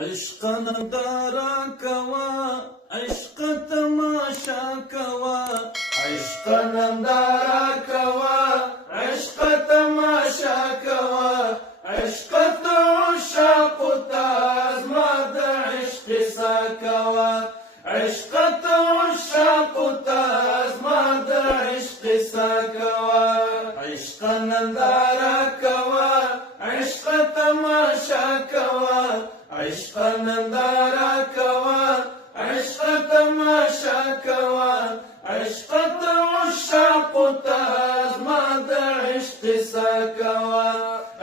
عشق نندارا کوا عشق تماشا کوا عشق نندارا کوا عشق تماشا کوا عشق تو عشاق تاز ما د عشق سا کوا عشق تو عشاق تاز ما د عشق سا کوا عشق نندارا کوا عشق تماشا کوا عشق نندارا کوا عشق تماشا کوا عشق تو عشاق تاز ما د عشق سا کوا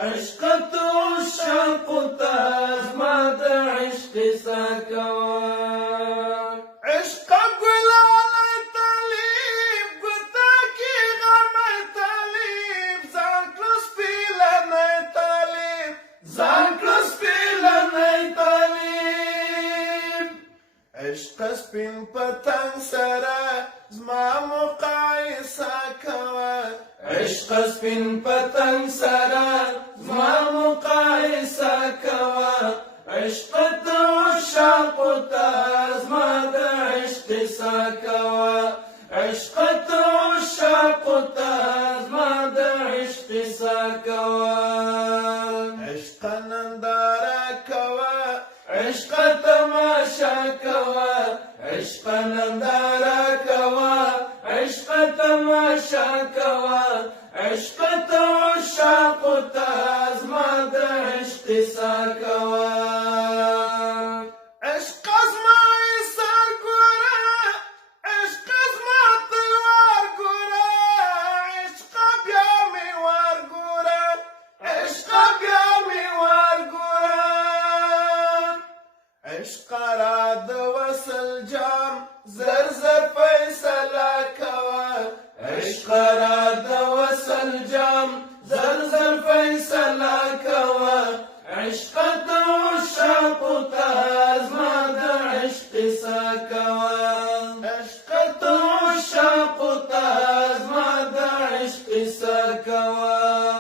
عشق تو عشاق تاز ما د عشق سا کوا عشق گلال طالب گتا کی غم طالب زان کلوس پیلن طالب زان کلوس پیلن طالب عشق سپین پتنگ سرا زما مقایسه کوا عشق سپین پتنگ سرا زما مقایسه کوا عشق تو عشاق تاز ما د عشق سا کوا عشق تو عشاق تاز ما د عشق سا کوا عشق نندارا کوا عشق تماشا کوا عشق نندارا کوا عشق تماشا کوا عشق تو عشاق تاز ما د عشق سا کوا عشق زما سر ګورا عشق زما تلوار ګورا عشق بیا می وار ګورا عشق بیا می وار ګورا عشق را د وصل جام زر زر په